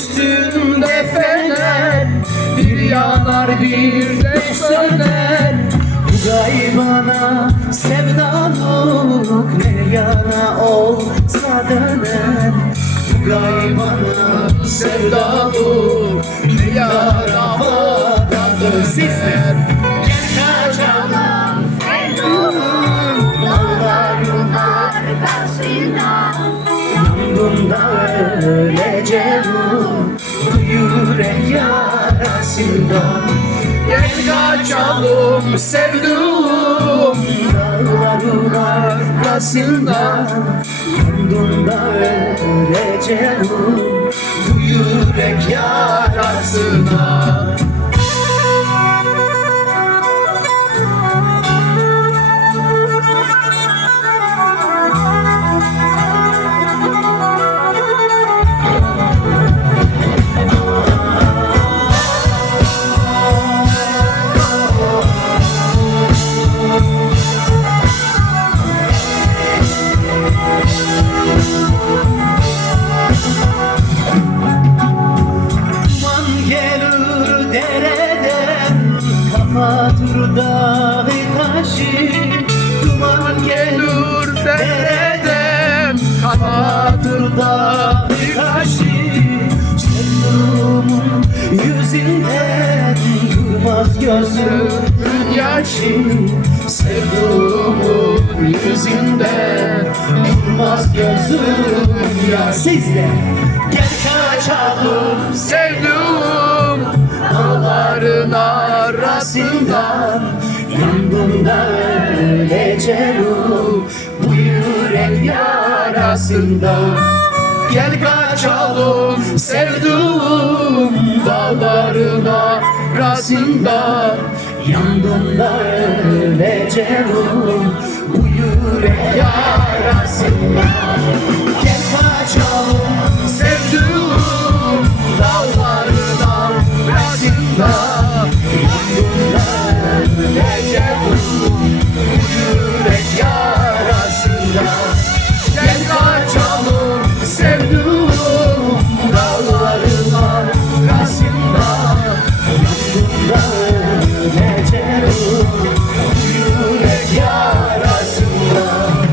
üstünde fener Bir yanar bir de söner. Bu gaybana sevdalık ne yana olsa döner. Bu gaybana sevdalık ölece ruh Bu yürek yarasında Gel kaçalım sevduğum Dağların arkasında Yandığında ölece ruh Bu yürek yarasında Kapatır dağı taşı Duman gelir dereden Kapatır dağı taşı Sevduğumun yüzünden Durmaz gözümün yaşı. Sevduğumun yüzünden Durmaz gözümün yaşı. Sizle Gel kaçalım sevduğum arasından Yandığında ölece ruh Bu yürek yarasında. Gel kaçalım sevduğum Dağların arasında Yandığında ölece ruh Bu yürek yarasında Ötece bu yürek yarasında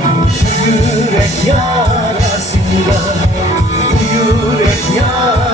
Bu yürek yarasında Bu yürek yarasında